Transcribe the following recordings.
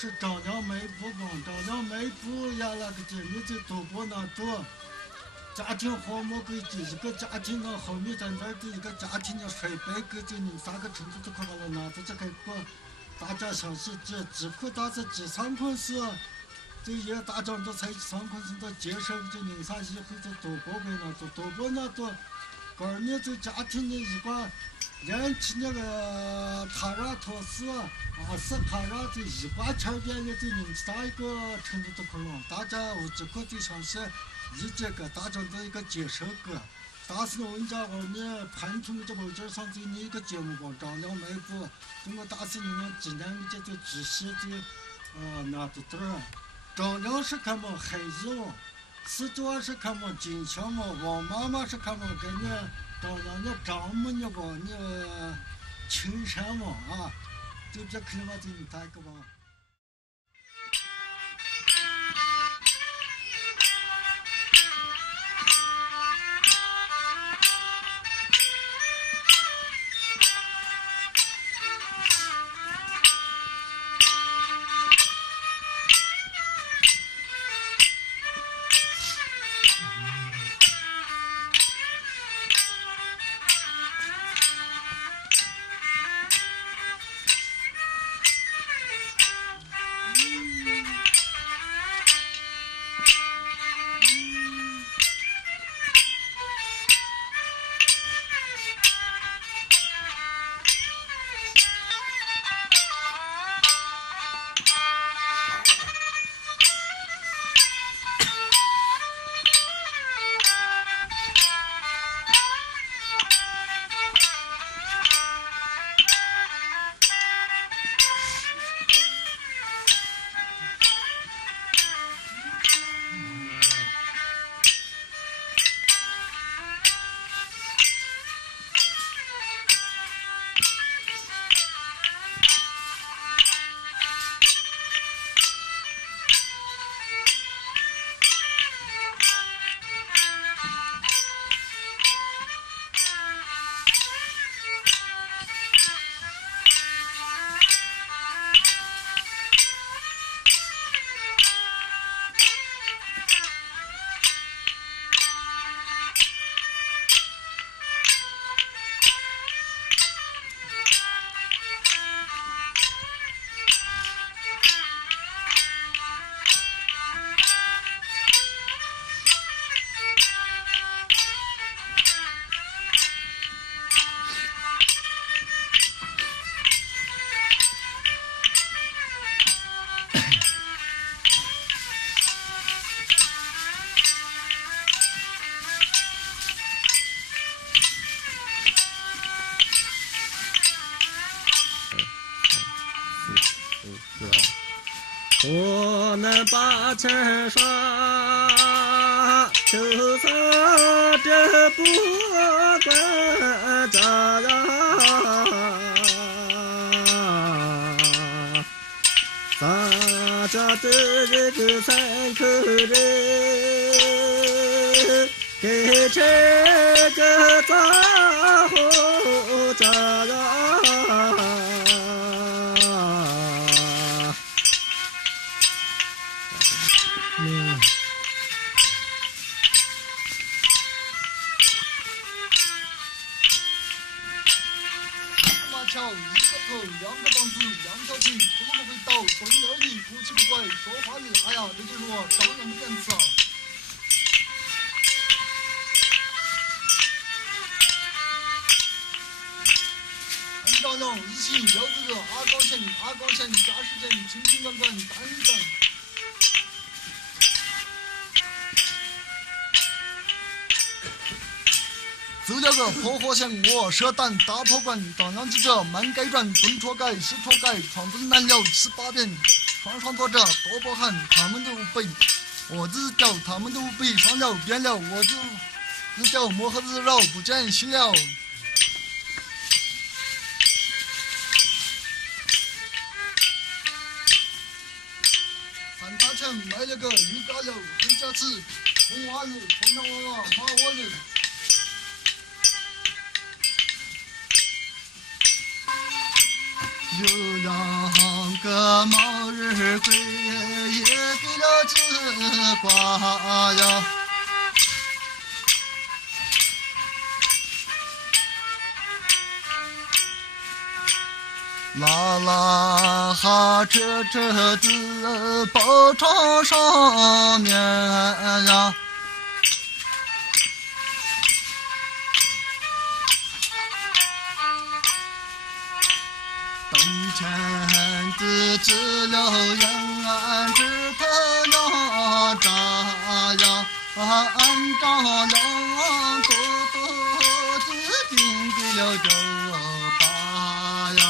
是张良没不光张良没不呀，那个你这都不能做。家庭和睦规矩，一个家庭呢后面在那儿的一个家庭呢水杯个就你三个村子都快把了拿着这个过，大家相信这只苦大是这三困是，这也大张的才三困是在接受这零三一会这都不会呢都不能做，个人这家庭的一个。人去那个他让托死，是他让这一挂钱边的这你三个村子都可能，大家我这个地上是一这个大众的一个接受个，但是我们家我们盘从这个这上这你一个节目光张良没不，中国大是你们今年这就知识的，那的这儿，张良是看么黑衣嘛，四周是看么金枪嘛，王妈妈是看么跟你。张良你张么你吧你青山嘛就这可能把这你带个吧。我能把钱刷，就算这不管咋样，咱家的这个三口人，给这个咋好咋样？桥，一个头，两个棒子，两条腿，不会倒，中间的不奇不怪，说话的，哎呀，这就是我张良的言辞啊。按张良日行要这个阿高前，驾驶前，清清管管，干干。走了个破火像我射胆大炮管，张良记者慢改转，东拖改西拖改，闯进南了七八遍，双双作者多不喊，他们都背，我只叫他们都背上了变了，我只叫摸盒子绕不见心了。三大城买了个鱼嘎了，回家吃红娃子，红糖娃娃花窝子。有两个毛日鬼也给了这瓜呀。啦啦哈这的宝床上面呀，灯前的治疗人知他要扎呀，按照了多多的定给了这把呀。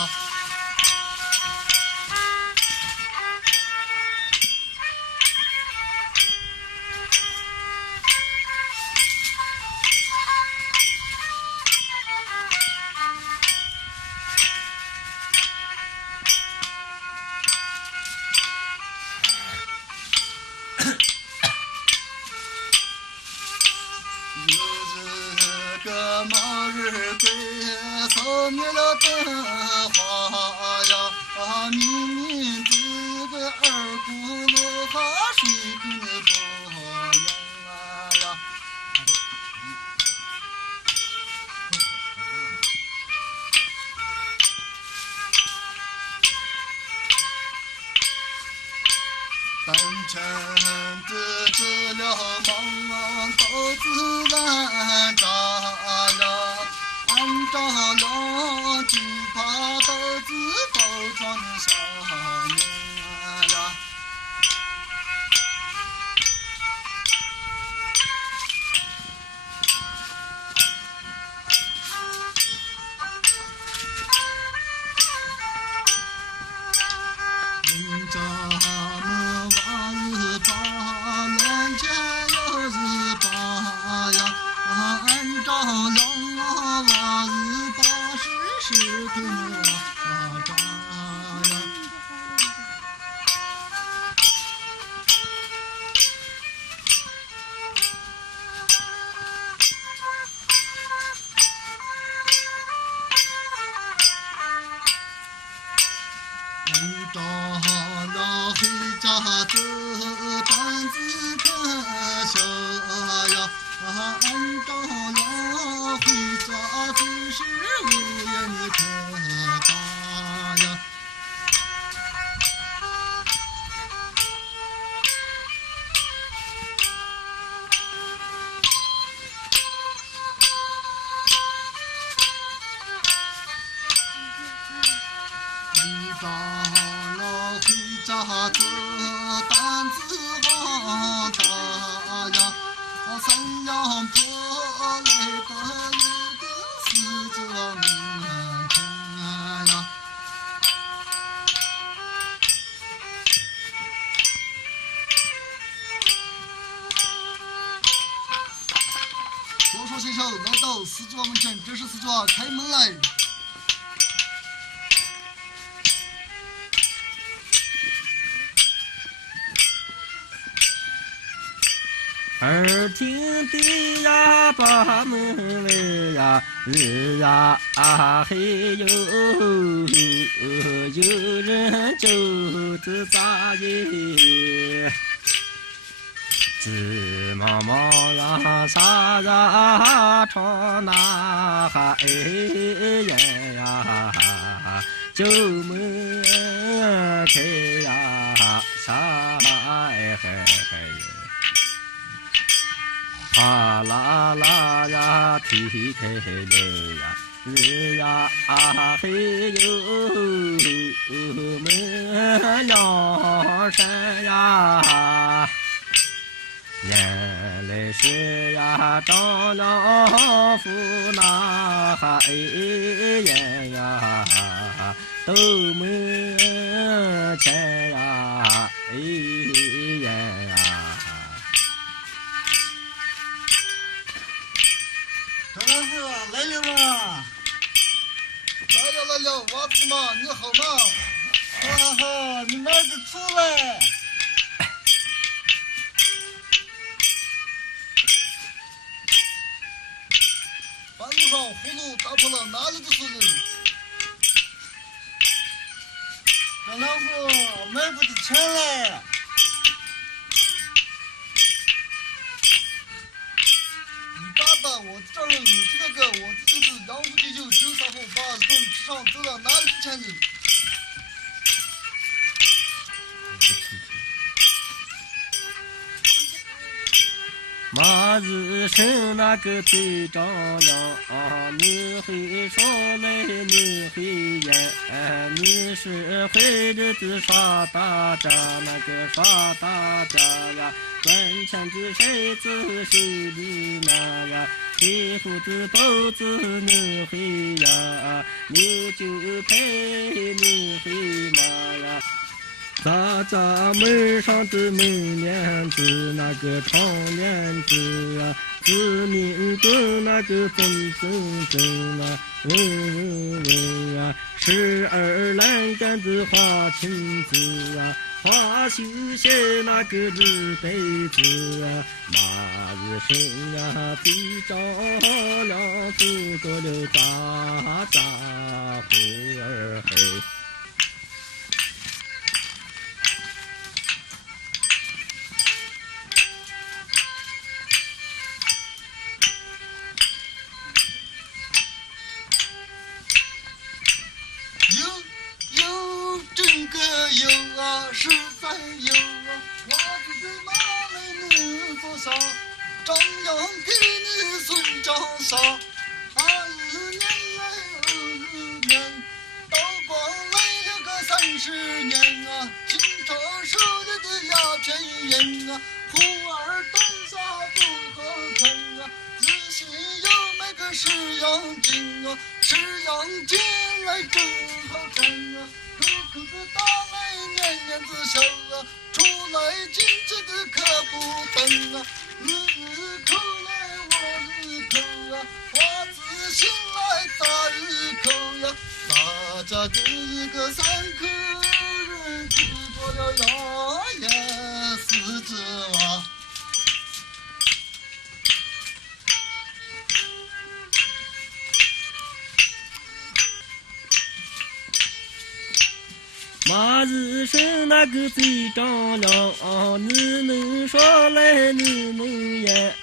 毛日鬼扫灭了灯花呀，明明这个二咕噜哈水跟那不一呀。当前的治疗忙到自然扎呀，按照了就怕到自宝床上面呀。咱们娃日把年前又日把呀，按照了娃日把是给我扎呀。按照了回家这担子可小呀，按照了回家真是无言可大呀。回家这担子往大呀，三阳坡来的有个死者门前呀。多说些少来到死者门前，这时死者开门来。耳听的呀，把门来呀，日呀黑哟，有人就自咋耶？紫毛毛啦，啥呀穿那哈哎呀，就门开呀，啥哎嘿嘿。哗啦啦呀，天开了呀，日呀黑哟，门两扇呀，原来是呀张良夫那哈哎呀，斗门前呀哎呀。张老师来了吗？来了，娃子嘛，你好吗？好好，你儿子出来。半路上葫芦打破了，哪里的是人？张老虎，买不的钱来。你爸爸，我这儿有这个，我这就是养虎的酒，酒啥后把顿吃上，走到哪里去钱去？马日生那个最张扬，你会说来你会演，你是会日子耍大家，那个耍大家呀，赚钱的骰子手里拿呀，黑胡子包子你会呀，牛就配你会拿呀。咱家门上的门帘子，那个窗帘子啊，子名字那个真啊，啊，12栏杆子花裙子啊，花绣鞋那个绿被子啊，马日生啊，最照亮祖国的大虎儿嘿。有真个有啊，实在有啊，我这个马来你做啥？张扬给你孙长啥？21年来22年，刀光来了个30年啊，经常手里的鸦片烟啊，胡儿灯下不好看啊，仔细要买个式样金啊，式样金来真好看啊，口子大来年年子小啊，出来进去的可不等啊，日口来我日口啊，花子心来大日口呀，大家这一个3口人度过了牙牙四只娃。马日生那个最张扬，你能说来你能演，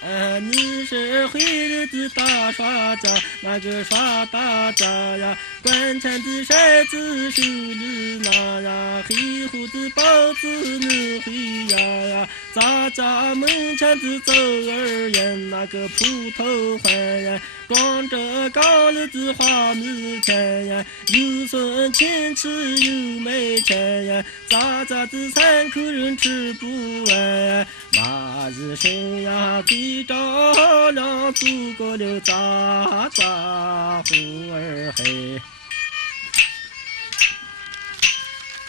你是会日子大耍家，那个耍大家呀，管钱的骰子手里拿呀，黑胡子包子你会呀，咱家门前的走儿眼那个葡萄花呀，光着高了的花米钱呀，有孙亲戚有没钱呀，咱家的3口人吃不完，马日生呀，最照亮祖国的大虎儿嘿。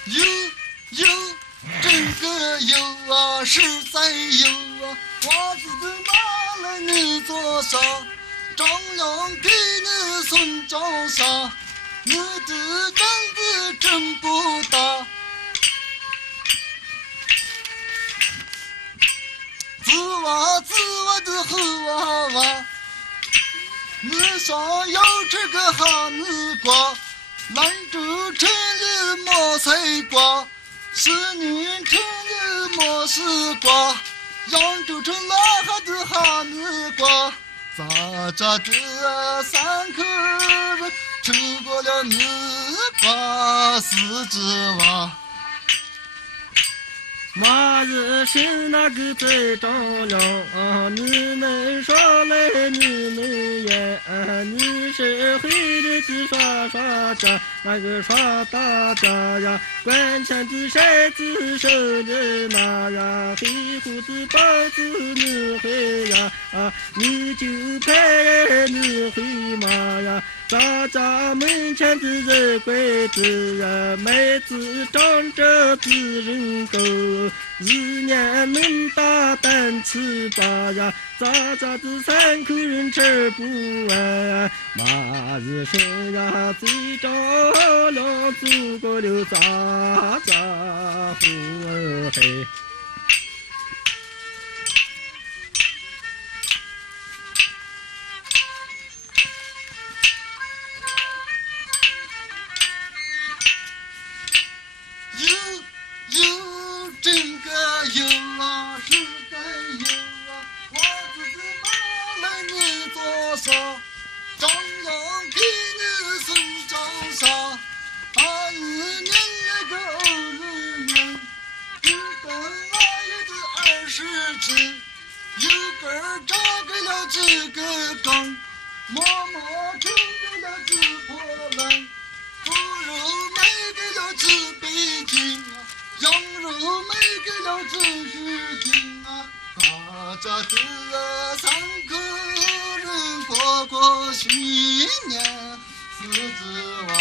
有真个有啊，实在有啊，花子的马来你做啥？张扬给你孙长啥？你的胆子真不大。自娃的猴娃娃，你想要吃个哈密瓜，兰州城里没菜瓜，西宁城里没西瓜，扬州城哪哈的哈密瓜？咱家这3口人吃过了蜜瓜4只娃。马日生那个最张扬，你能说来你能演，你是会日子耍家，那个耍大家呀，管钱的骰子手里拿呀，黑胡子包子你会呀，你就配你会嘛呀，咱家门前的肉柜子呀，麦子长着比人高，一年能打3次仗呀，咱家的3口人吃不完，马日生呀，最照亮祖国的大虎儿嘿。世子，有根儿扎给了这个缸，默默成就了这破烂，猪肉卖给了这北京啊，羊肉卖给了这十斤啊，大家这三口人过过新年四子娃。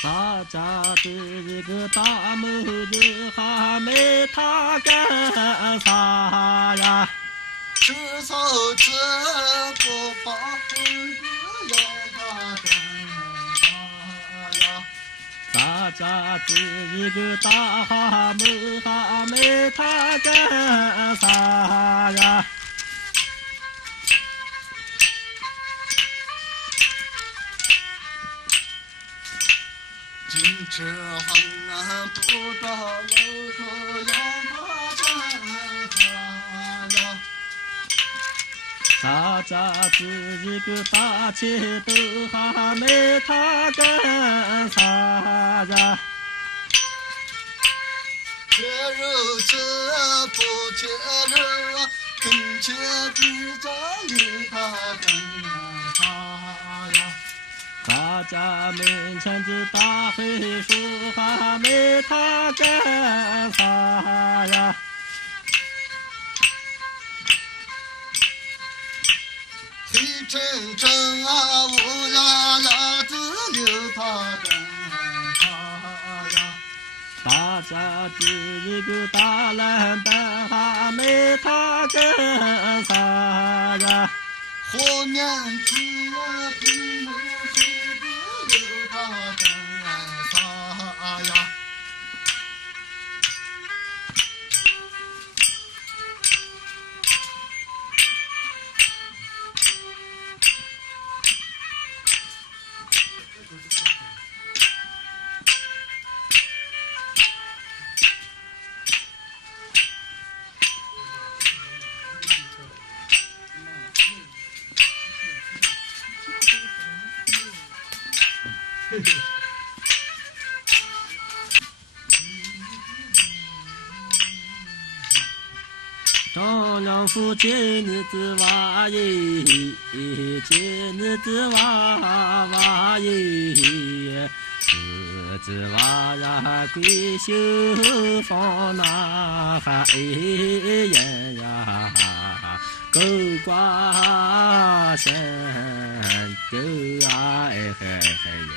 大家的这个大拇指还没他干啥呀？吃草这不把棍子要他干啥呀？大家的这个大哈姆还没他干啥呀？金翅黄不到楼头要他干啥呀？大家的这个大钱都还没他干啥呀？切肉这不切肉啊，跟切比较有他干啥呀？大家门前的大黑树还没他干啥呀？黑沉沉啊，乌压压子留他干啥呀？大家的这个大蓝板还没他干啥呀？和面子呀，平头水子留他干啥呀？丈量夫见你的娃耶，见你的娃娃耶，这只娃呀归绣放那哈哎呀，狗挂山狗啊哎嘿嘿耶。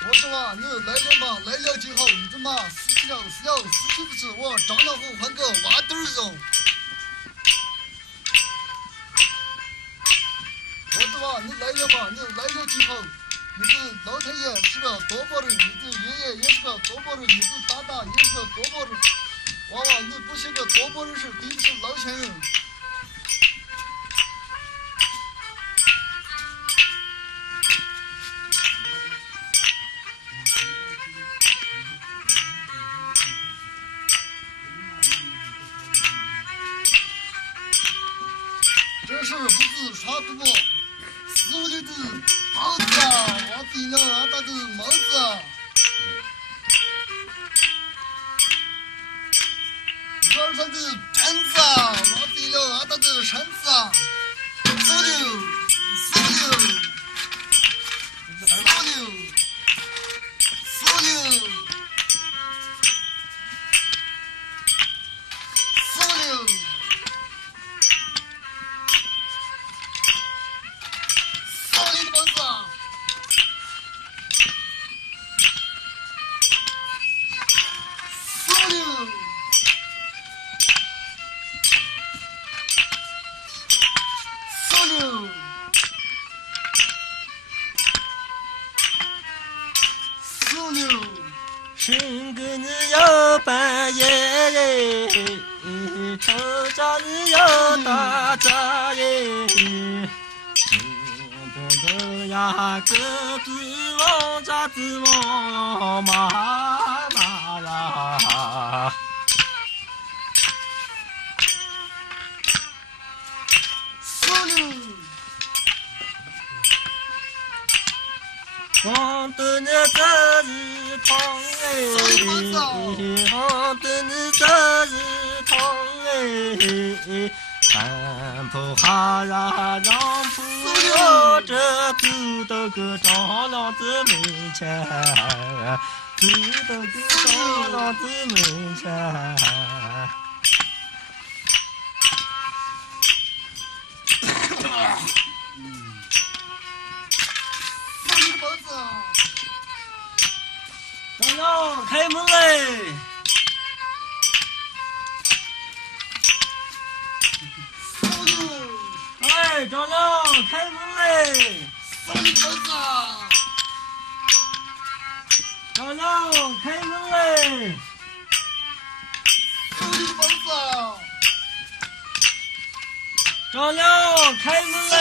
我说啊，你来了嘛，来了就好，你这嘛死去了死了，死去不是我张老虎换个娃墩儿肉。我说啊，你来了嘛，你来了就好，你是老太爷是个多宝人，你是爷爷也是个多宝人，你是大大也是个多宝人。娃娃，你不是个多宝人是对不起老先生。这事不是耍赌博，是我的帽子啊，我顶了阿大的帽子啊。这上的鞭子啊，我顶了阿大的绳子啊。四六，四六，四六，四六，四六。生个你要半夜，成家你要大家耶。这个呀，个子娃龙家子王妈妈呀，死了。王的你这日痛哎，王的你这日痛哎，看破哈呀让破这走到个张良子面前，走到个张良子面前。张良开门嘞！哎，张良开门嘞！张良开门嘞！张良开门嘞！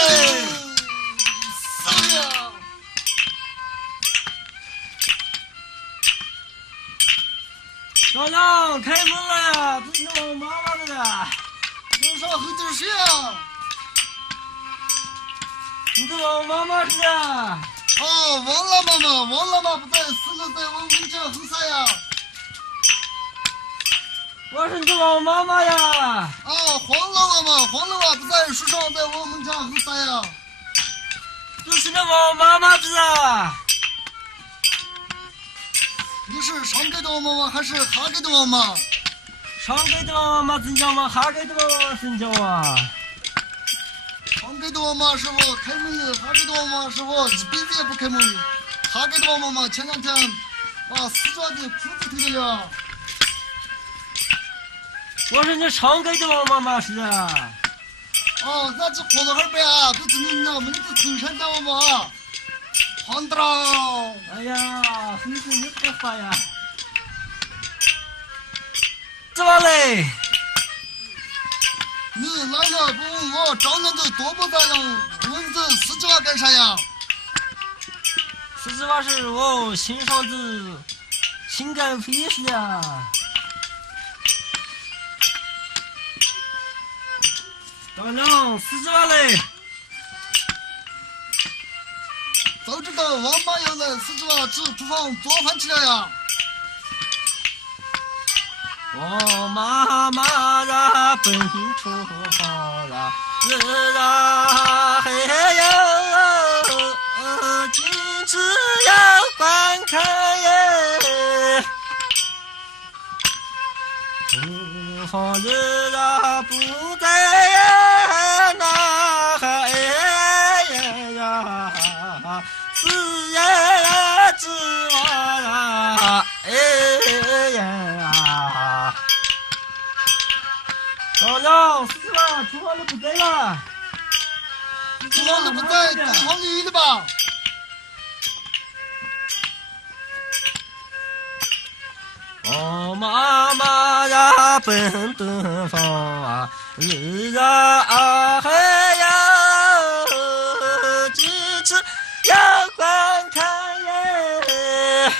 张良开门了，这是我妈妈的了。路上喝点水啊！你是我妈妈是啊？哦，王老妈妈，王老妈不在，死了在我门前后啥呀？我是你我妈妈呀。哦，黄老妈，黄老妈不在，树上在我门前后啥呀？这是你我妈妈是啊？你是上街的王妈妈还是下街的王妈？上街的王妈真叫吗？下街的王妈真叫啊？上街的王妈是我开门的，下街的王妈是我一辈子也不开门的。下街的王妈妈前两天把死者的裤子脱掉了。我说你上街的王妈妈是啊？哦，那这活了二百啊，都是你那门子头上的王妈。黄的了！哎呀，很是你太发呀！怎么嘞？你来了不问我，张娘子多不咋样？问这四句话干啥呀？四句话是我心上的情感飞是呀。张良，四句话嘞。早知道王妈要来，四句话吃厨房做饭去了呀。我妈妈呀，奔出房呀，日呀黑呀，禁止要观看耶。厨房日呀不在呀，那海呀。是呀，指望呀，哎呀！张良，是吧？厨房里不在了。厨房里不在，东房里有的吧？我妈妈呀，奔东方啊，日呀黑呀，几次要观看耶。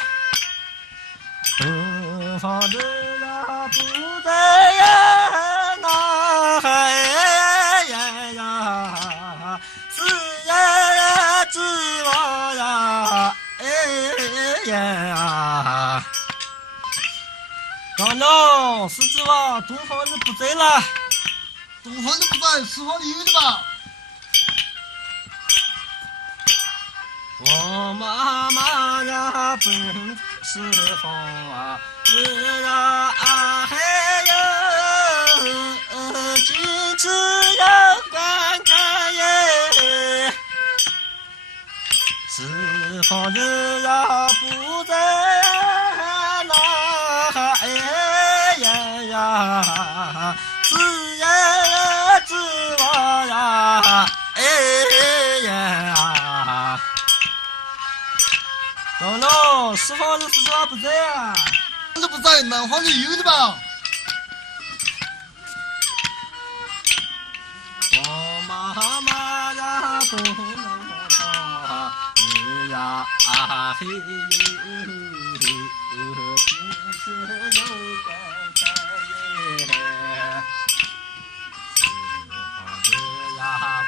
东方的呀不在呀，那海呀，是呀指望呀，哎呀。张良，是指望东方的不在了。东方的不在，西方里有的吧？我妈妈呀，奔四方啊，日呀黑呀，禁止要观看耶。四方日呀不在那海呀，是呀指望呀，哎呀。张良，四方的四句话不在呀？都不在，南方里有的吧？我妈妈呀，东南方，日呀嘿呦，彼此有关开耶，四方月呀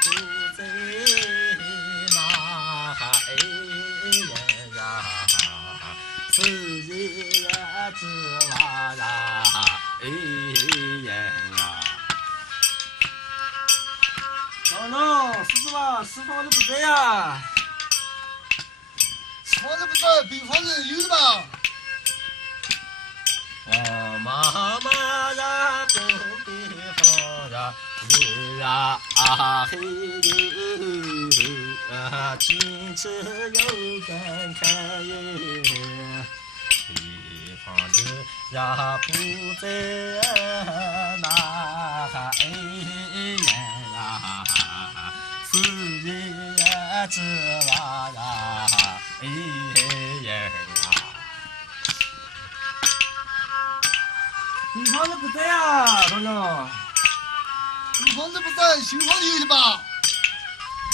不在那哎呀，四季呀之娃呀哎呀。老老，狮子娃，四方的不在呀。四方人不在，北方人有的吧？妈妈呀，东北方呀，日呀嘿呦，金翅有根开耶，北方的呀不在那哎呀，四季呀之娃呀哎呀。北方的不在呀，老老。北方人不在，新方有的吧？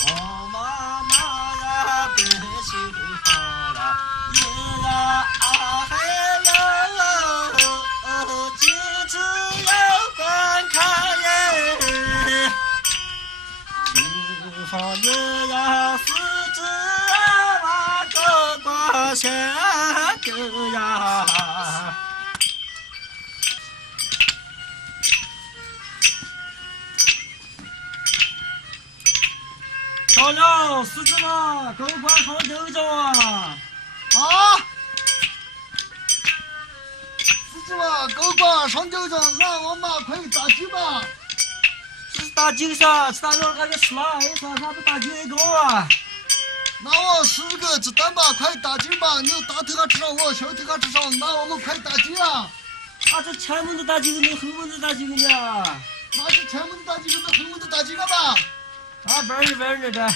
我妈妈呀，北西方呀，日呀嘿哟，金翅有观看耶，西方日呀，四肢啊，各挂相丢呀。小鸟，狮子嘛，狗官上头着啊！啊！狮子娃，狗官上头上，让我妈快打鸡吧！这是打鸡噻，吃大肉感觉吃了，哎啥啥都打鸡一个啊！那我10个子弹吧，快打鸡吧！你大头还吃上我，小头还吃上，那我们快打鸡啊！啊，这前门的打几个，你后门的打几个呢？那是前门的打几个，这后门的打几个吧？啊，玩儿的。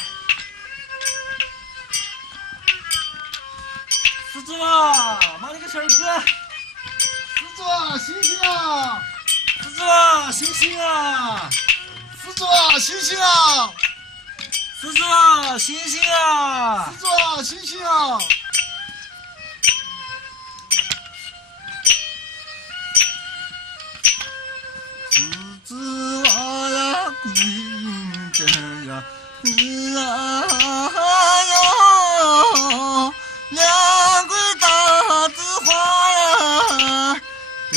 狮子嘛，妈了个小哥！狮子娃，醒醒啊！狮子嘛，醒醒啊！狮子娃，醒醒啊！狮子嘛，醒醒啊！狮子娃，醒醒啊！狮子娃呀，归真呀，哟，两归大字花呀，睁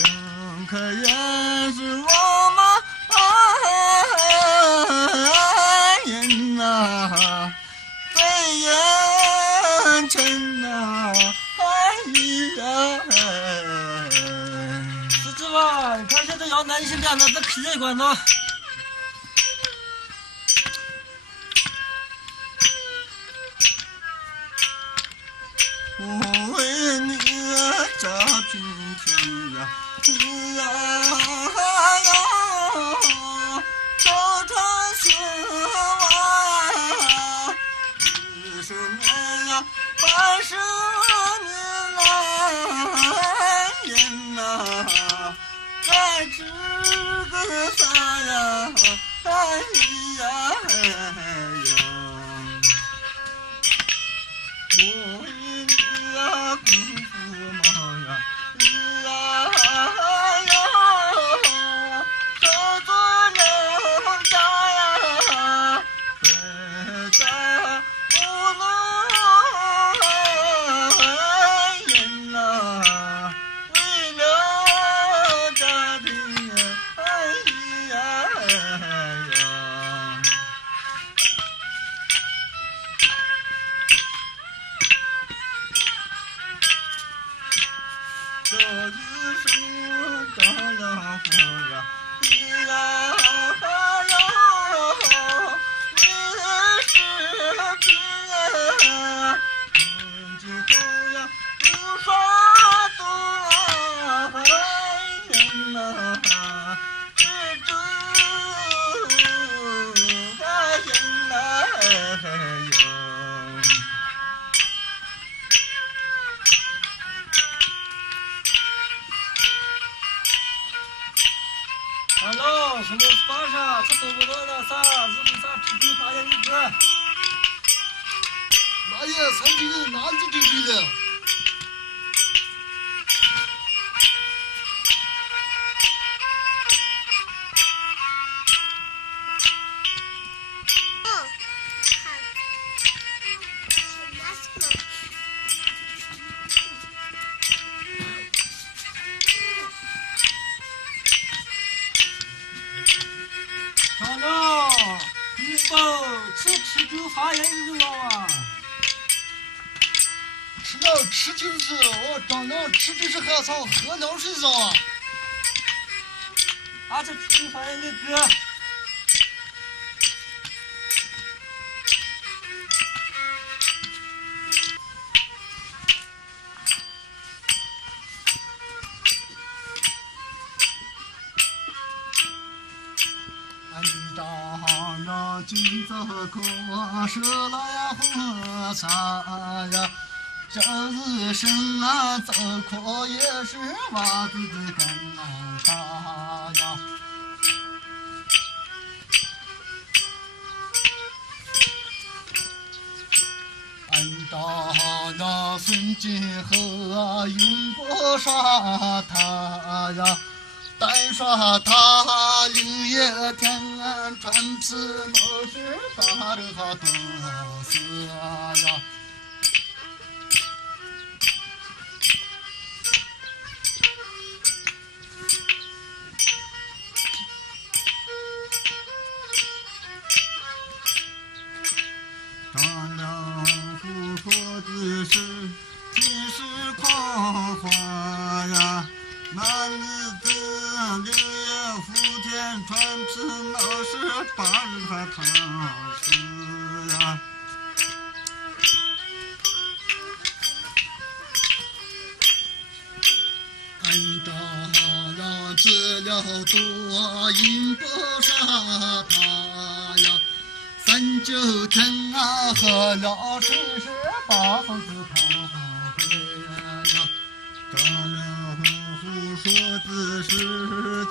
开眼是我妈眼呐，在眼前呐，哎呀！狮子娃，你看现在要男性点的，这皮也管呢。我为你扎进去呀，朝朝鲜娃，10年呀，80年呐，该吃个啥呀？哎呀我为你呀，姑父忙呀，手做农家呀，在家不能言呐，为了家庭呀，哎呀。这一生照亮我呀，你呀你是亲呀，今后呀不耍赌啊，人呐，知足人呐哟。Hello，什么发啥？这都不懂那啥，日本啥皮皮发现一个。那大爷从这个哪里进去了？长长，你不吃就发炎了啊！吃了吃就是我长长吃就是喝汤，喝凉水上啊。这吃发炎的哥。长长今早可是了呀喝茶呀，这日生啊走可也是袜子的跟大呀。俺长长孙今后啊用不上他呀。单刷他六月天穿皮老是打着他多死呀。张良虎说的是尽是狂花呀，那日子6月伏天穿皮老是把人他烫死呀。俺丈量治了多赢不上他呀，39天啊喝了48房子跑回呀。张良虎说的是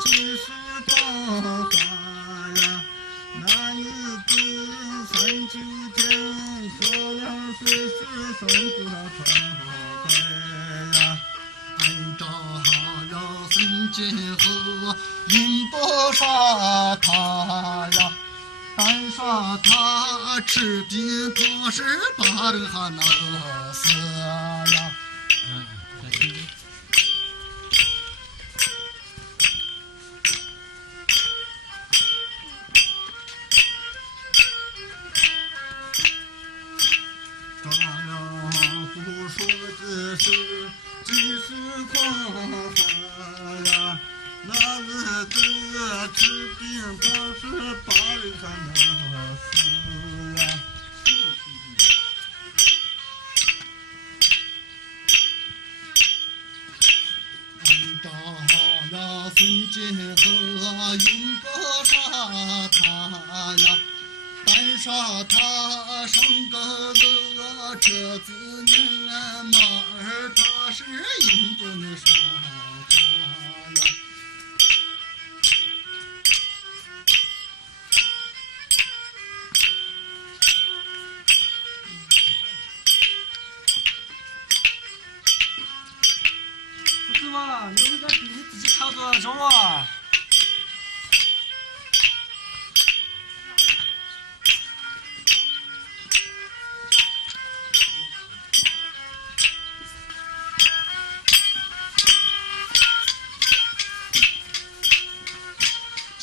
尽是狂花呀，那日子39天喝了43个跑回呀。按照了孙今后赢不上他呀，单说他吃饼他是把人还能死呀。张良虎说的是尽是狂花呀，那日子治病他是把人还能死呀。俺丈量孙今后赢不上他呀，单说他上个了车子呢马儿他是赢不能上他呀。不是吧？你为啥比你自己差多少钟啊？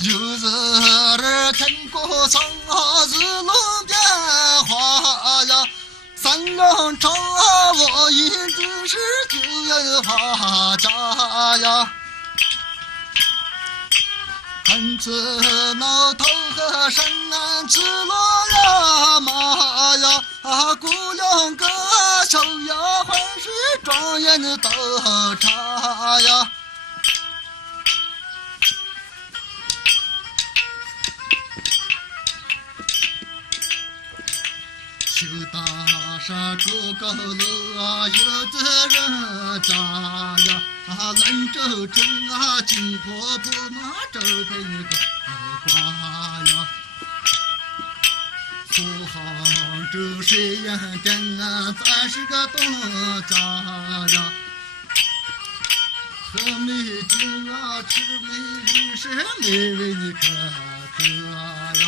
就是儿天过上日龙变化呀，三两长我一定是就要花家呀。看此那头和山吃了呀马呀，姑娘个小丫鬟是庄严的倒茶呀。修大厦住高楼啊，有的人家呀，兰州城啊，金国不马周边一个花呀。出杭州水源店啊，咱是个东家呀。喝美酒啊，吃美人是美味你可可呀。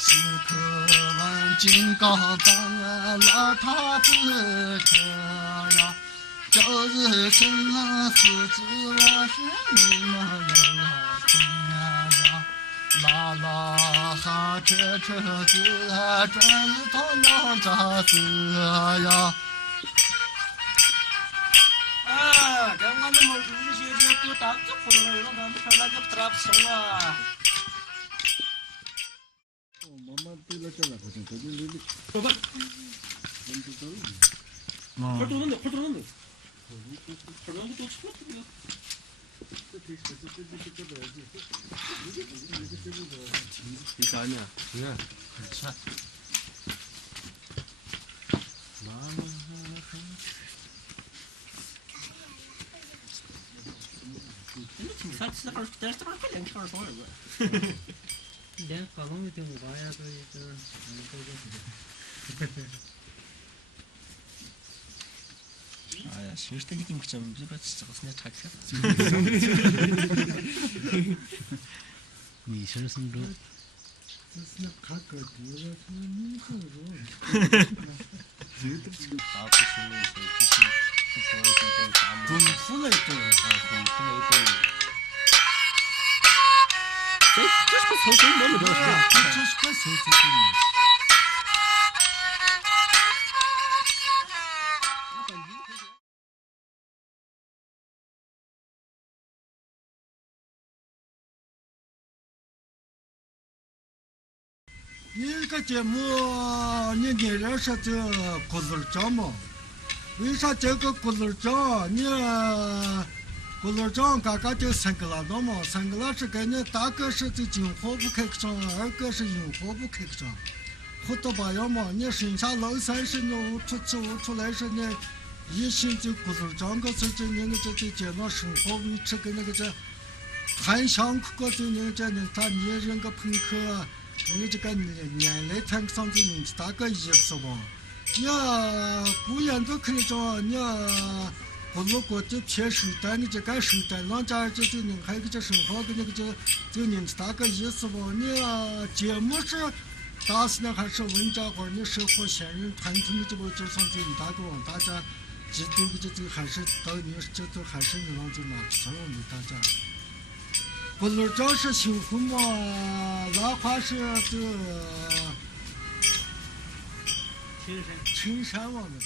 时刻问金刚藏啊，拉他不车呀。朝日升啊，四季万事美满天呀。啦啦哈车车子啊，转日头娘扎子呀。啊，这我那么这些就打这活动了，让他们看那个 trap 松啊。慢慢对了这了，不行，这就累。走吧。快走人的，快走人的。快走人的，出去了。第三呢？是。是。看这会儿，但是这会儿快2天2个。连可能没听我讲呀，所以这哎呀，其实这一定真比个这个是那差开。你是什么着？这是那卡个多了，是你很弱。啊，不是那些，就是那种大木。功夫那种。功夫那种。这是个抽水摸的东西。这是个手机的。你个节目，你认识这咕噜章吗？为啥这个咕噜章？你咕噜章刚刚就3个了，那么3个了是给你大个是这金货不开个章，二个是银货不开个章。活到8样嘛，你剩下老30年出来是你一心就咕噜章个是这那个这节目生活维持跟那个这谈香个这那这那他你人个朋克。因为这个年来谈上这年纪大个意思吧，你古人都可以讲，你不如果这偏手段，你这干手段，人家这人还有个这生活跟那个这年纪大个意思吧，你节目是打死呢还是文章或者你生活闲人谈出你这不就上这一大个往大家记得这还是到你这都还是你让这拿出来给大家。咕噜章是幸福嘛，那话是这青山王的。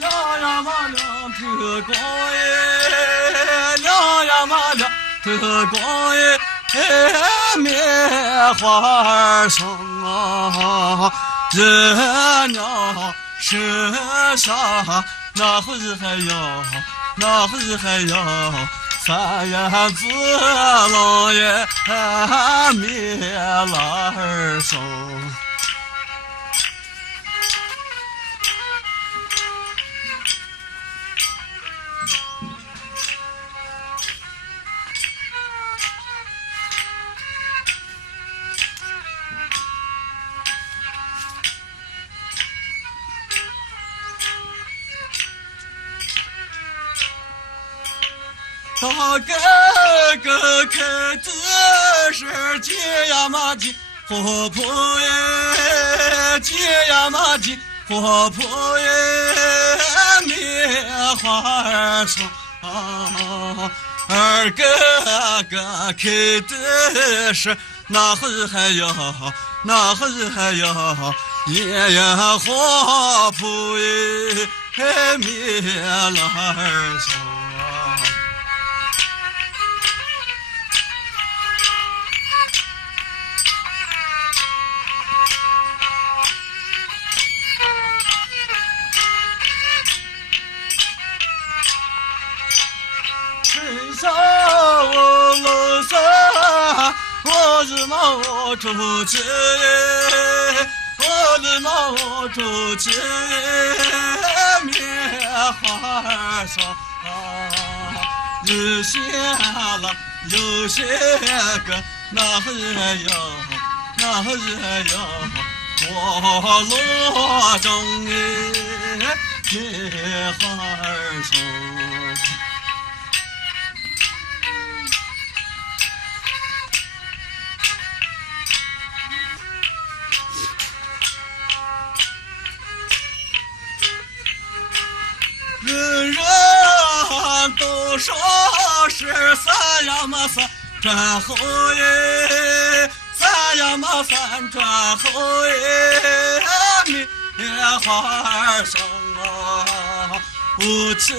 两呀嘛两头光哎，两呀嘛两头光哎，棉花上啊，人娘身上那会儿还要，那会儿还要。三眼子老爷灭了儿生，大哥开的是金呀嘛的活泼耶，金呀嘛的活泼耶，棉花上二哥开的是那会儿还要，那会儿还要烟花扑耶，棉花上。上我楼上，我日妈我出去，我日妈我出去，棉花上有些了，有些个那会儿要，那会儿要过路中哎，棉花上。人人都说是三呀嘛三转后耶，三呀嘛三转后耶，棉花上啊，不吃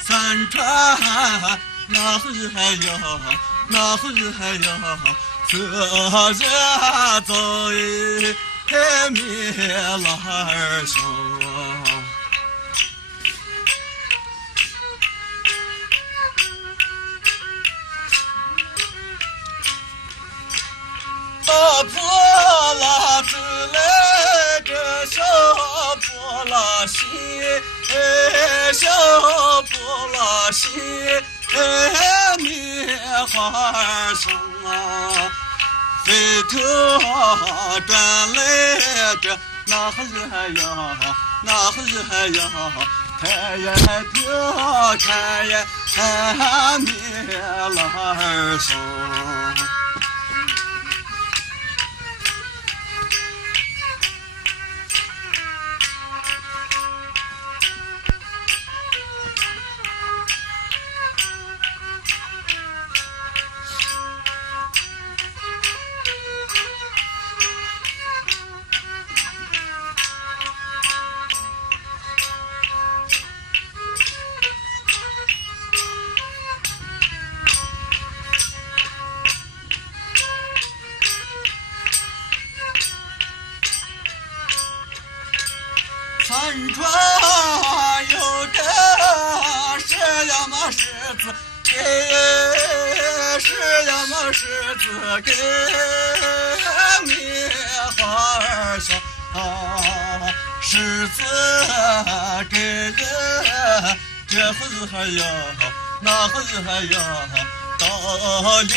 三转，那会儿还要，那会儿还要，这人走耶，棉花上。大破拉子来着小破拉西，小破拉西，棉花上啊，回头转来着那会儿还要，那会儿还要看呀跳，看呀棉花上。山川有这是呀嘛狮子给，是呀嘛狮子给棉花上，狮子给人，这会儿还要，那会儿还要到柳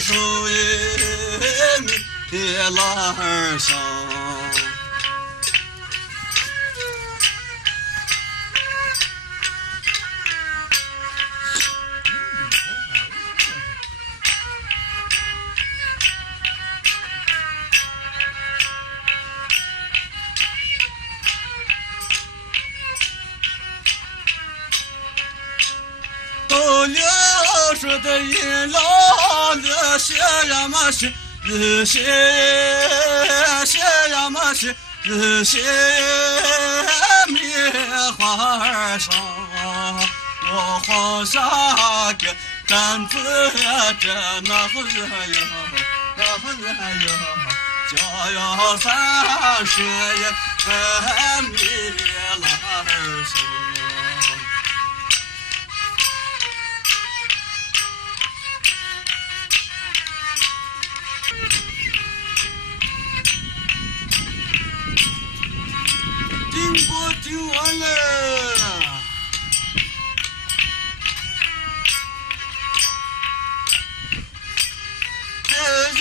树棉篮上。柳树的阴老的些呀嘛是日些些呀嘛是日些棉花儿上，我放下个担子这那个人哟，那个人哟，就要30米来手。顶过顶完了，这日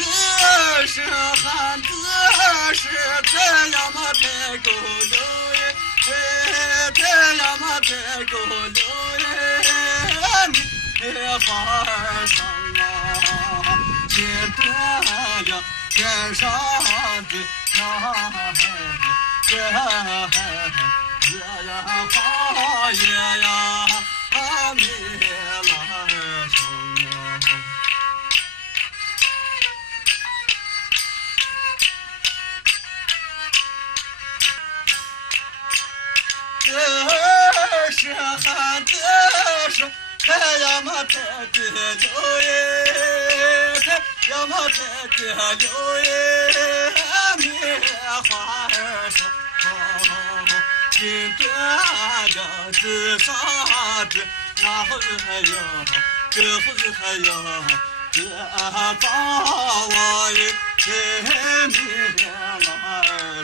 是汉子是太阳嘛太高了耶，太阳嘛太高了耶，你花儿上啊，记得呀，天上的那这呀花叶呀，米来生啊。这是汉子是太阳嘛太的了耶，太阳嘛太的了耶，米花儿生。今天呀，这啥子那会儿呀，这会儿呀，这早晚也天明来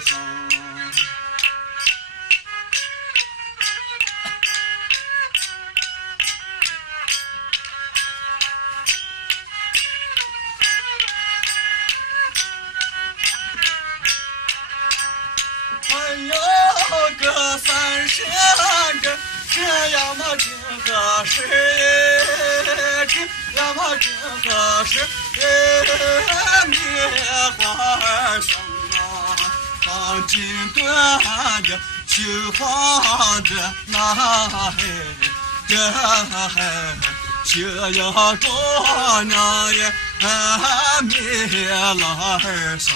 上。还有个30个，这样嘛真合适，这样嘛真合适，米花儿上啊，放金端呀，绣花的那嘿，这嘿，绣呀着那也米来上。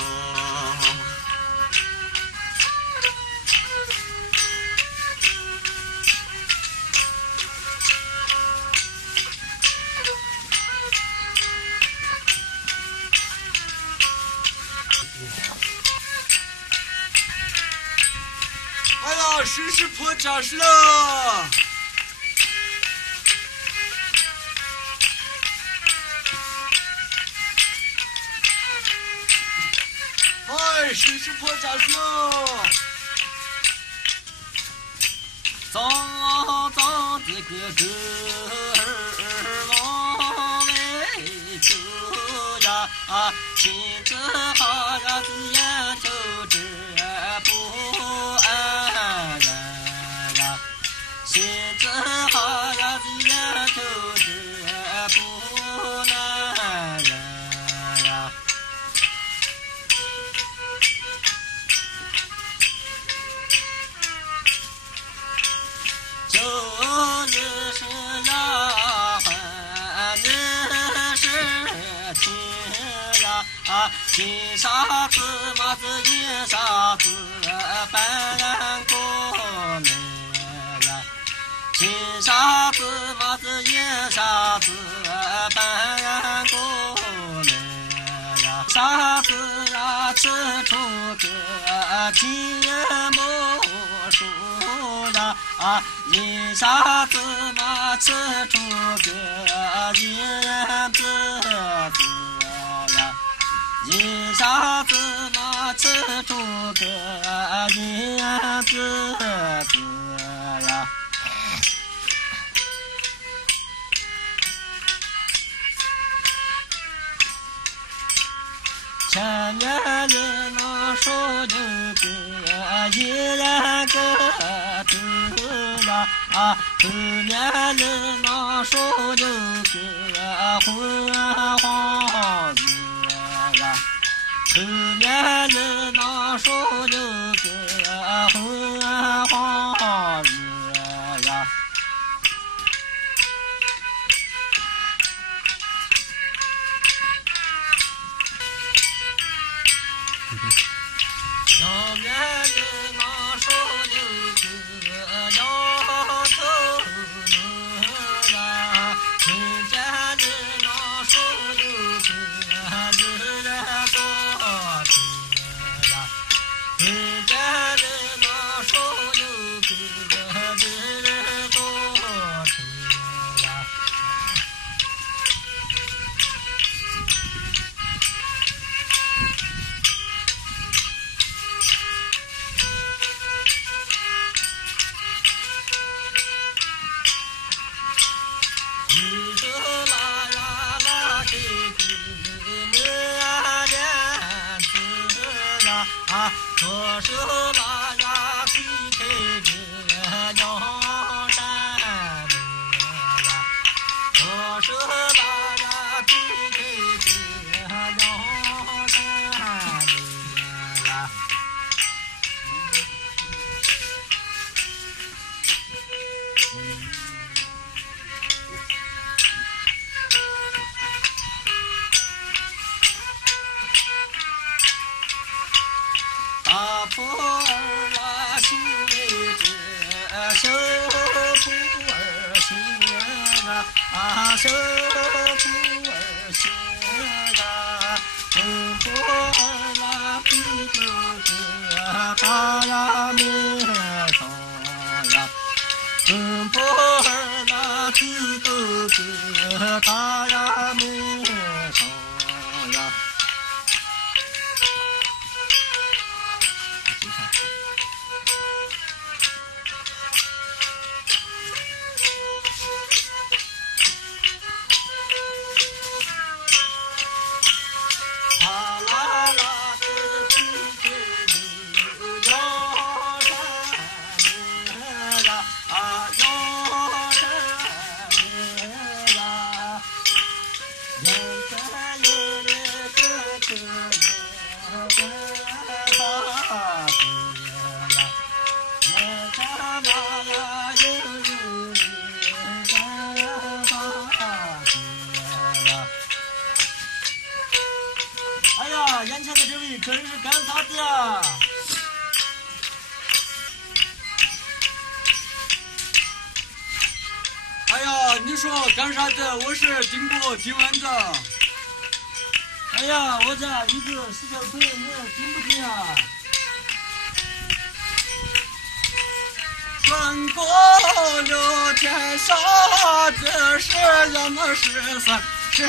哎呀，谁是破家事了？哎，谁是破家事了？早早的个歌儿往来走呀，亲自好呀子呀头这不安然呀，亲自好呀子呀头这不难人呀。就是呀，你是亲呀，金沙子嘛子银沙子办过来呀，金沙子嘛子银沙子办过来呀，沙子呀吃出个金木树呀。银沙子嘛吃出个银子子呀，银沙子嘛吃出个银子子呀。前面的那说有个一人个头呀，后面的那说有个昏黄子呀，后面的那说有个昏黄子呀。上面的那说有个手不儿行呀，真不儿拉皮头子大呀面上呀，真不儿拉皮头子大呀面上呀。哎呀，眼前的这位这是干啥子呀？哎呀，你说干啥子？我是经过听完子。哎呀，我这一个石头腿，你听不听啊？穿过了天下，这是呀么是三，是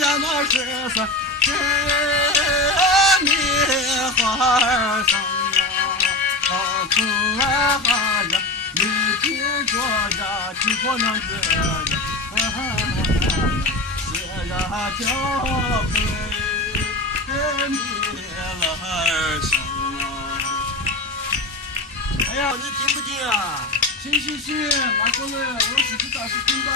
呀么是三，是米花儿上啊，可爱哈呀，你听着呀，听我那个呀，写呀叫回米儿上啊。哎呀，你听不听啊？行，拿过来，我试试咋是听吧。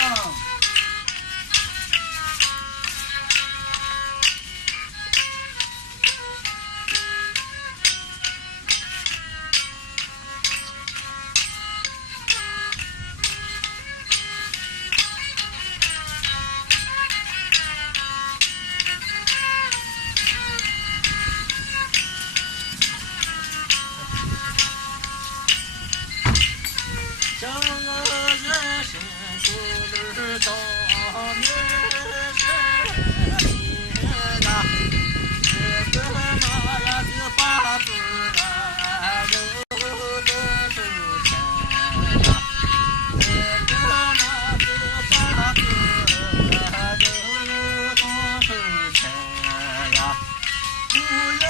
这人生不知道你是你呀，这个那呀子把子来有的是钱呀，这个那子把子来有的是钱呀，不要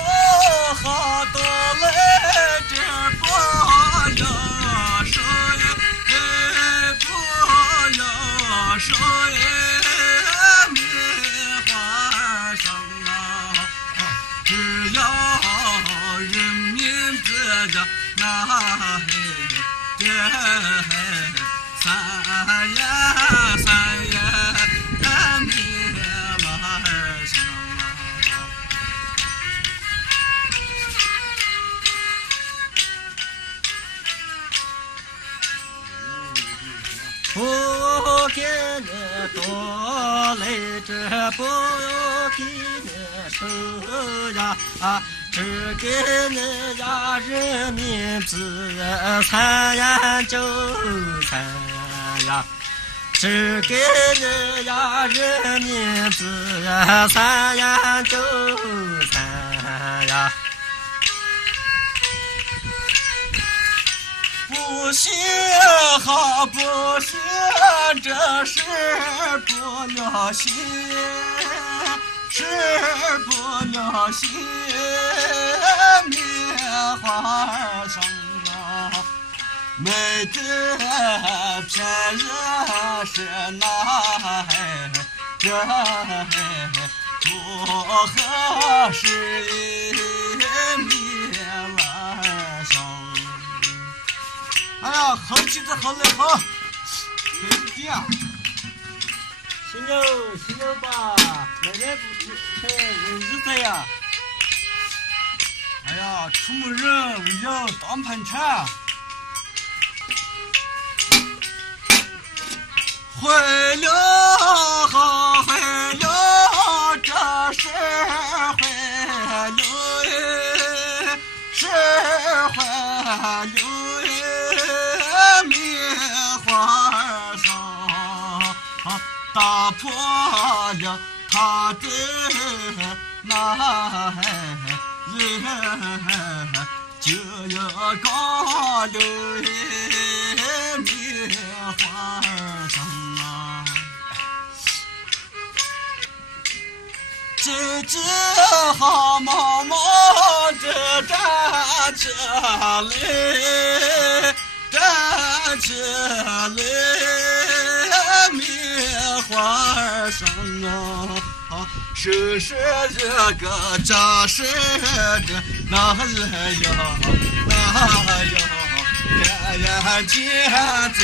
好多来这不要说。说米花生啊，只要人民自家那这三言米花生啊。不给你多来这不给你收呀，只给你呀人民自餐呀就餐呀，只给你呀人民自餐呀就餐呀。不行好不行，这是不了心，是不了心，棉花生啊，没得骗人是哪这不合适棉花生。哎呀，好起子好来好，对不起啊。行了吧，没来不及，人日子呀。哎呀，出门人为了当盘缠。回了好回了，这是回了是回了棉花生。打破了他的那人，就要高楼棉花上啊，这只好忙忙着站起来，站起来，棉花上啊，收拾这个扎实的那人呀，那呀，看眼前走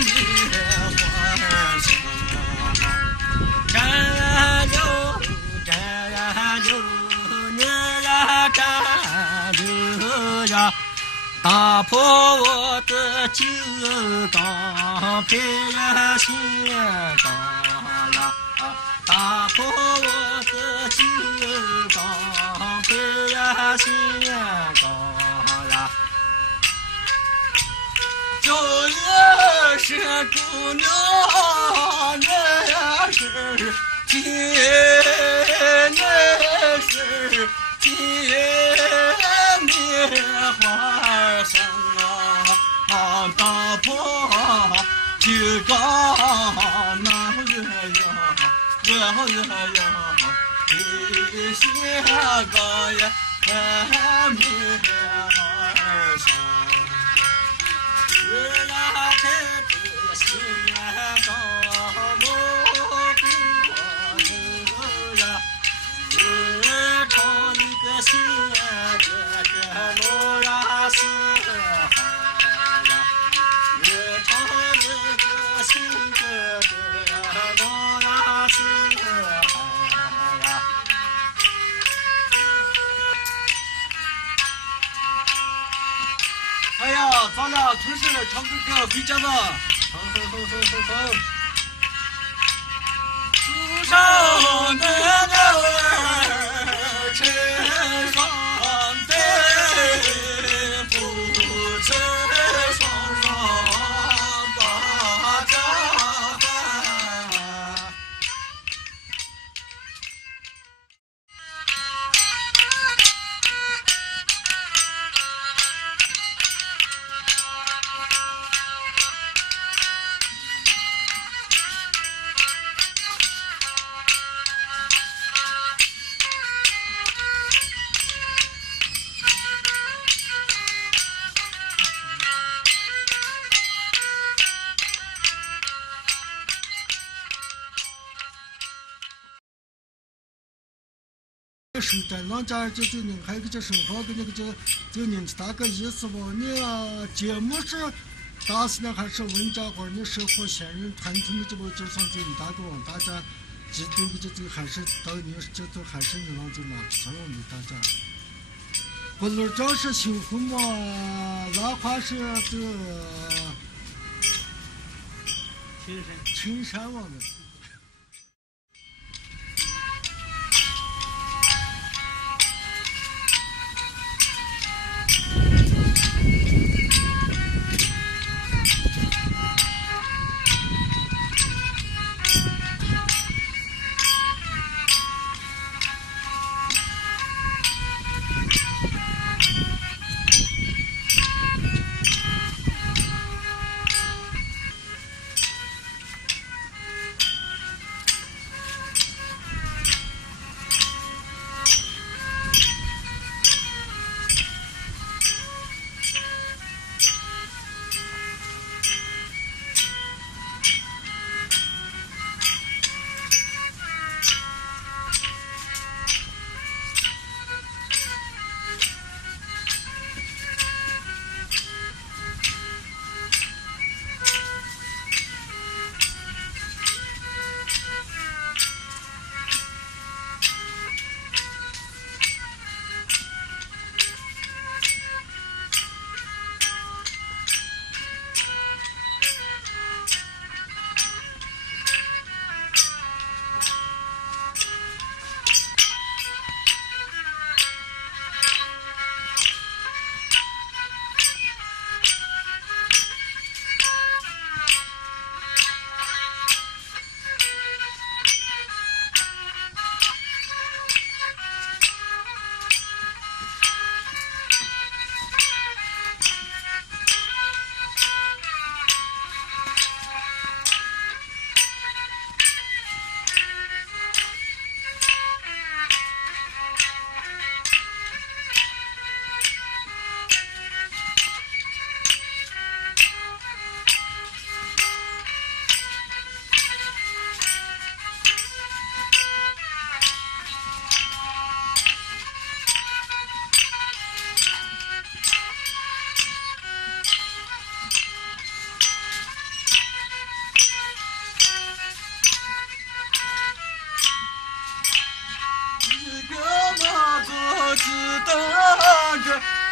棉花上。战友，战友，你呀战友呀，打破我的旧钢皮呀线钢呀，打破我的旧钢皮呀线钢呀。这也是姑娘，那也是天，那是天棉花上啊，打破就刚那人呀，我人呀，一线高呀，棉花上。日呀太子心高木不有呀，日朝那个心这路呀是海呀，日朝那个心这路呀是海呀。哎呀，咱俩同时唱个歌回家吧。好好好好好好。树上的鸟儿成双对，不成双双把家还。是在人家就你还有个这生活跟那个就你大概意思吧？你节目是打死呢还是文家伙？你生活闲人团体的这不就算就你大概往大家记得这还是到你这都还是你让就拿吃了你大家。不是这是幸福嘛？哪怕是这青山王的。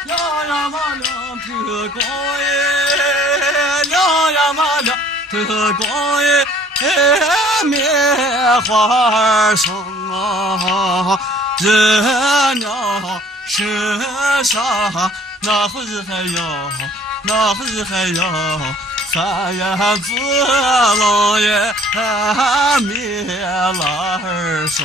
两呀嘛两头高哎，两呀嘛两头高哎，棉花上啊，人娘身上那会儿还要，那会儿还要。三眼子老爷灭了儿sống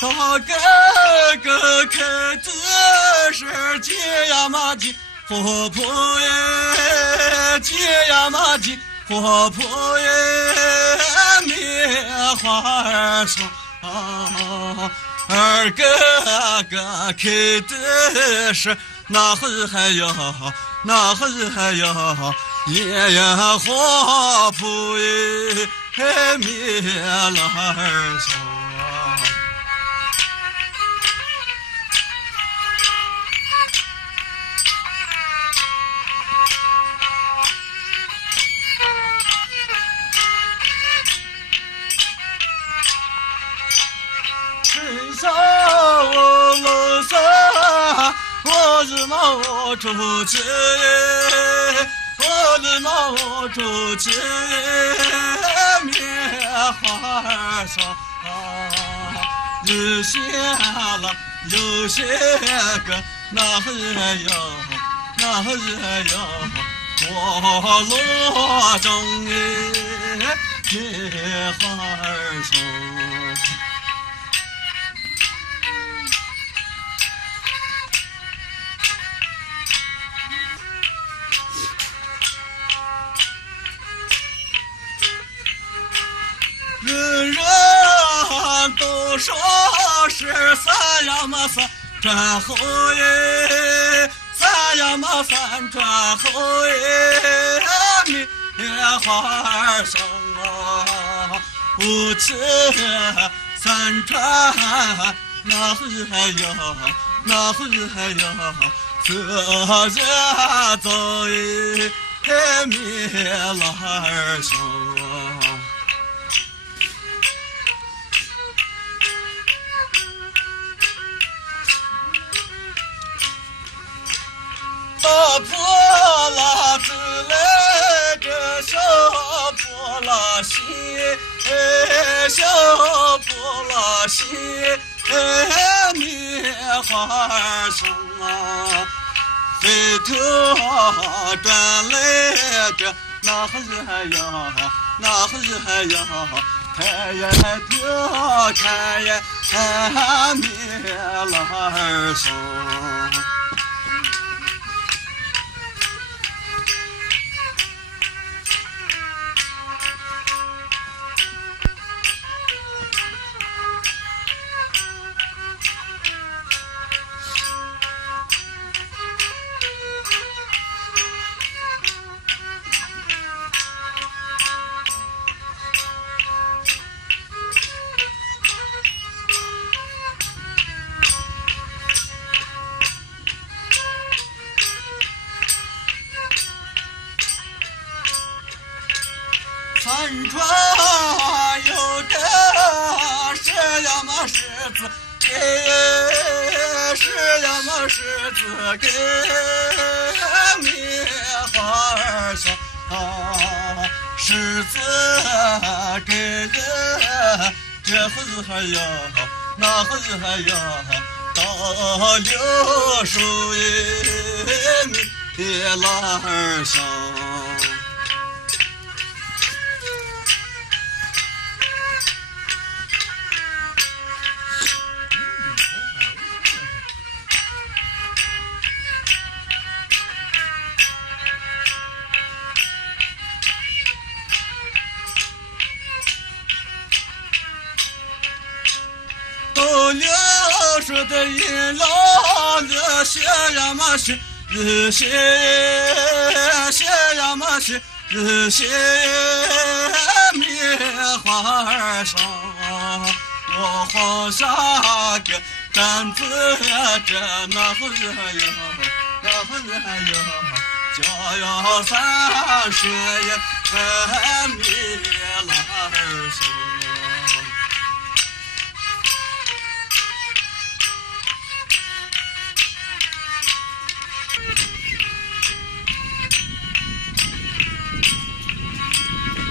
大哥开的是姐呀嘛的婆婆耶，姐呀嘛的婆婆耶，棉花儿上二哥开的是那会儿还要，那会儿还要烟花铺耶，棉花儿上。上我楼上，我日嘛我出去，我日嘛我出去，棉花上有些了，有些个那会儿要，那会儿要过路中哎，棉花上。人人都说是三呀嘛三转后耶，三呀嘛三转后耶，棉花上不吃三转，那会还要，那会还要这人走耶，棉花上。大破拉子来个小破拉西，小破拉西，棉花上回头转来着，那会儿还要，那会儿还要，太阳掉，太阳棉花上。山川有个是呀嘛狮子给，是呀嘛狮子给棉花上，狮子给人，这会儿还要，那会儿还要到柳树叶篮上。柳树的阴老的雪呀嘛雪，日雪雪呀嘛雪，日雪棉放下个担子这那不是哟，那不是哟，就要30米拉手。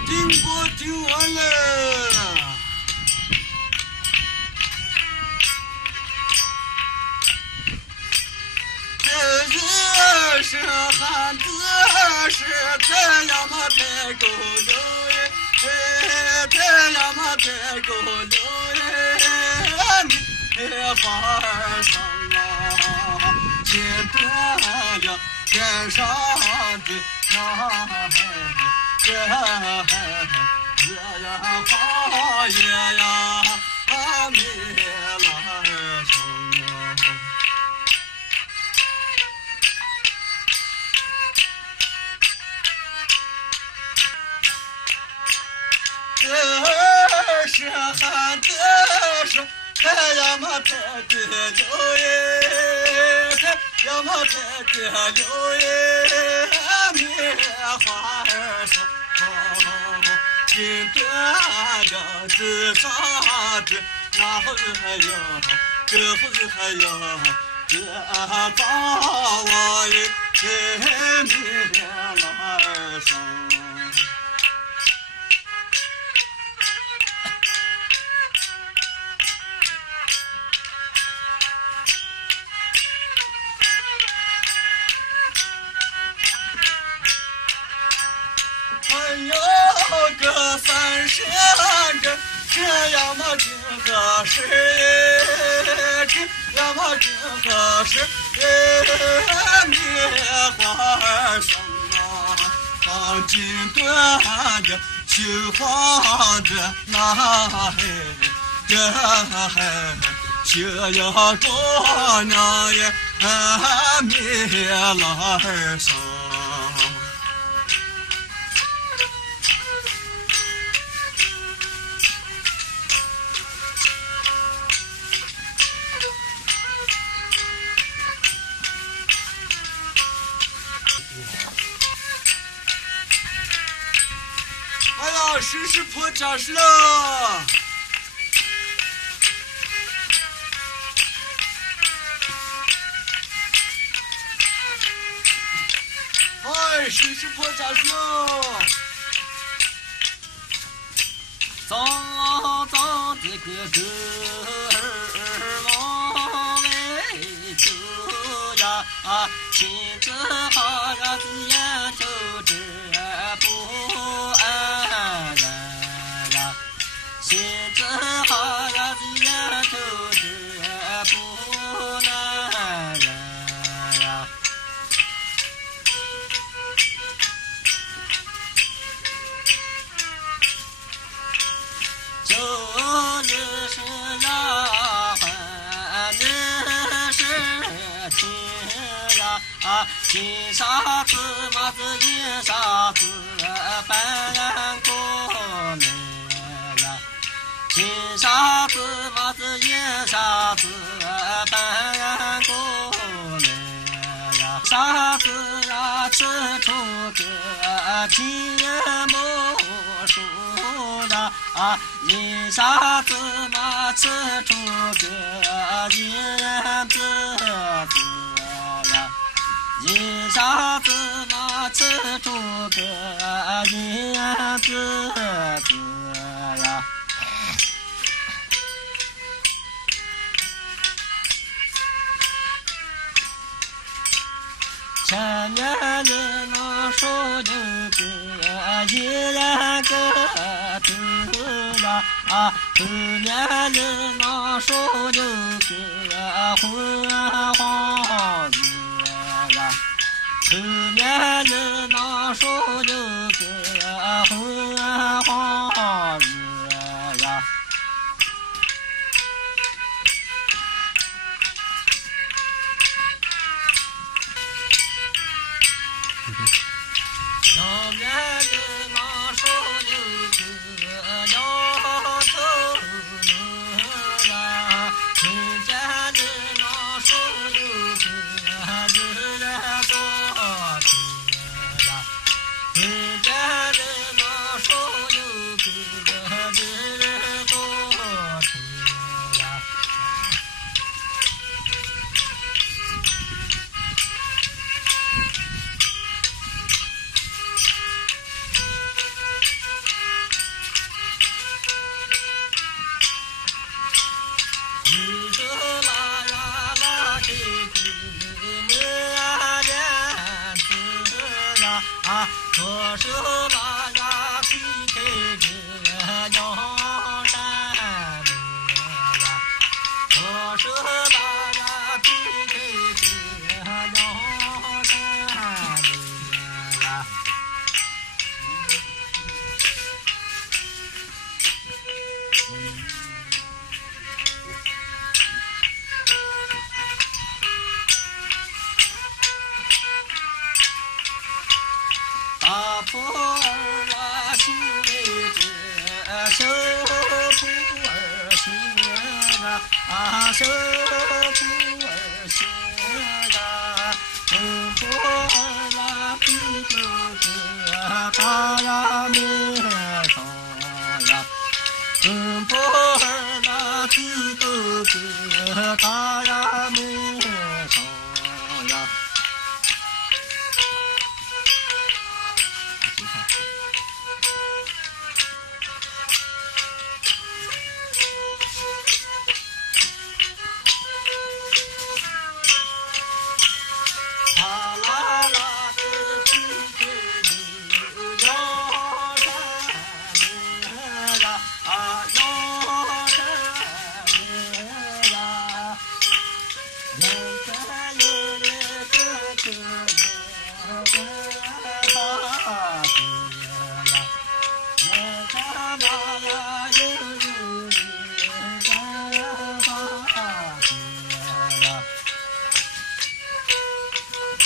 听过听完了。是汉子是太阳嘛太高了耶，太阳嘛太高了耶，你花儿上啊，剪断了天上的那这呀花叶呀，你来上啊。这是汉子是太阳嘛太的了耶，太阳嘛太的了耶，棉花儿上金断了枝上的那不是还有，这不是还有，这高我也棉花儿上。有个30这样嘛真合适，这样嘛真合适，棉花儿上啊，放金端呀，绣花的那嘿，这嘿，绣呀姑娘呀，棉花儿上。哎呀，谁是破家事了？哎，谁是破家事了？早早的个歌儿往外走呀，亲子好呀子呀就这不安然呀，亲子好呀子呀就这不难然呀。就是呀，你是亲呀，金沙子嘛子银沙子半过门呀，金沙子嘛子银沙子半过门呀，沙子呀吃出个金木树呀。银沙子嘛吃出个银子呀，银沙子嘛吃出个银子呀。前面的那说有个一人个头呀，后面的那说有个昏黄子呀，后面的那说有个昏黄子呀。上面的那说有个摇头手不儿行呀，真不儿啦比头个大呀面上呀，真不儿啦比头个大呀面上呀。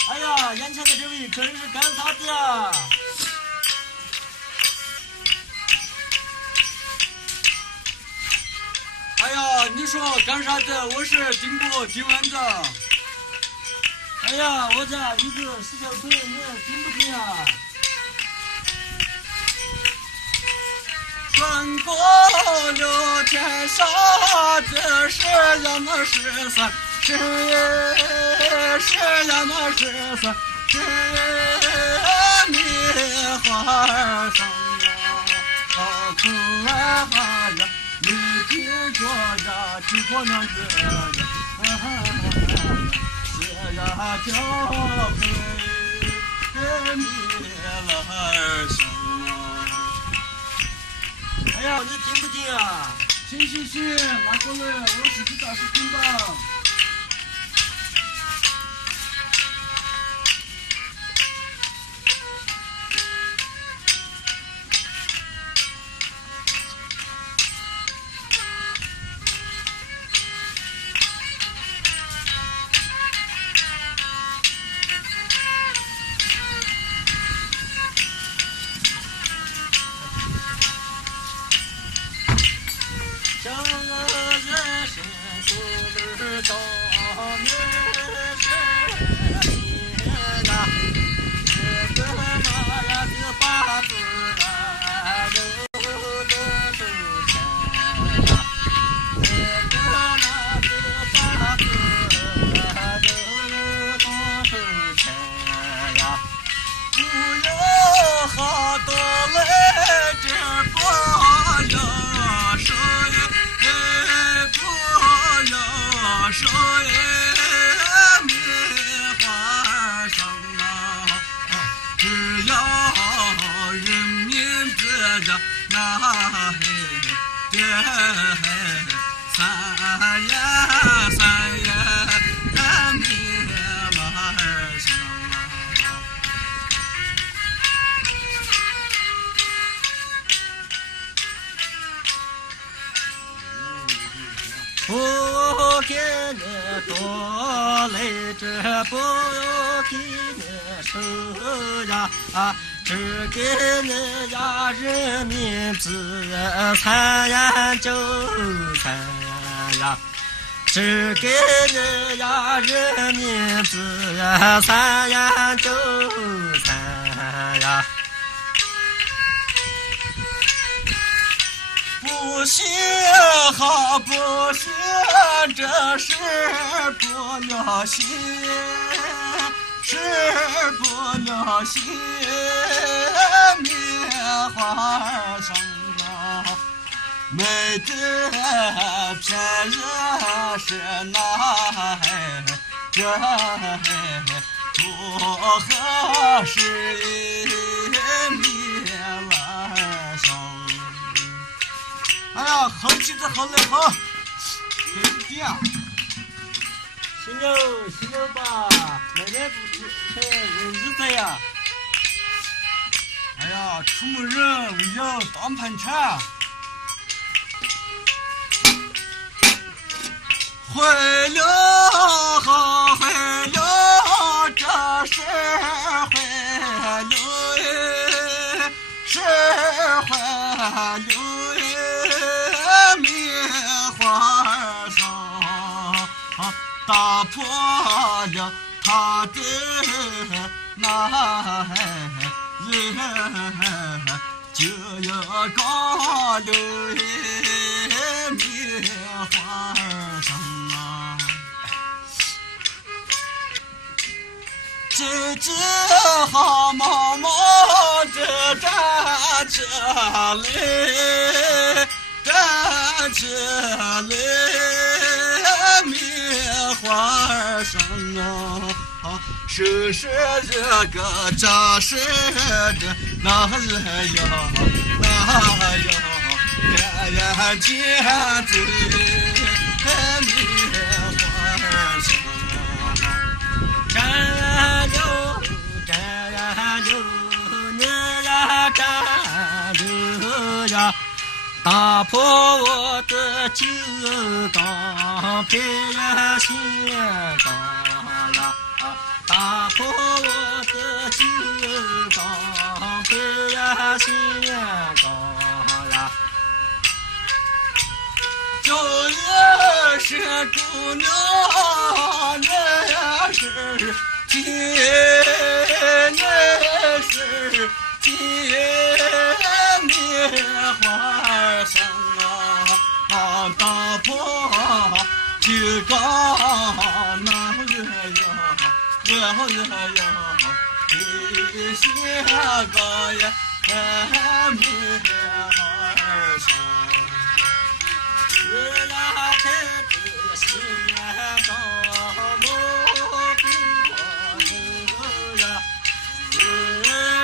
哎呀，眼前的这位这是干啥子啊？哎呀，你说干啥子？我是经过金丸子。哎呀，我家一个石头腿，你听不听啊？穿过了天下的是呀那是三，是呀那是三，是米花生啊，可爱花呀，你听着呀，只可能这样，这呀叫米了生。哎呀，你听不听啊？行，拿过来，我试试咋是听吧。生人生出儿到你是你呀，这个嘛呀这八字啊都是钱呀，这个嘛这八字啊都是钱呀，不要好多来这不要说不要说米花生啊，只要人民自着那这三呀米花生啊。不给你多来这不给你收呀，只给你呀人民自参呀就参呀，只给你呀人民自参呀就参呀。不行好不行，这是不了心，是不了心，米花生啊，没得骗人是那这不合适米花生。哎呀，好气子好累好，这是这样。行了吧，奶奶不吃，有日子呀。哎呀，出门人为了当盘缠，坏了好坏了，这是坏了哎，是坏了哎。米花生打破了他的那人，就要高楼棉花上啊，这只好毛毛的站起来，站起来，棉花上啊，是这个扎实的那人呀，那呀，眼见着棉花上。战溜，战溜，你呀战溜呀，打破我的旧钢皮呀新钢呀，打破我的旧钢皮呀新钢呀。这也是姑娘，那也是天，那是天棉花上啊，打破这个那人呀，人呀，一下个呀棉花上。是呀，这个心高木不呀，是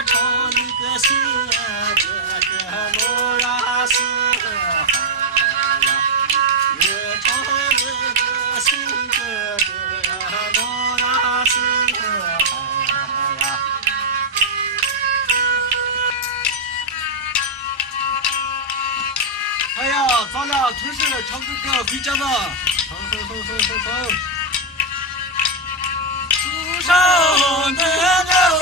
唱一个心这路呀是海呀，是唱一个心这路呀是海呀。哎呀，咱俩同时唱个歌回家吧。好。树上的鸟儿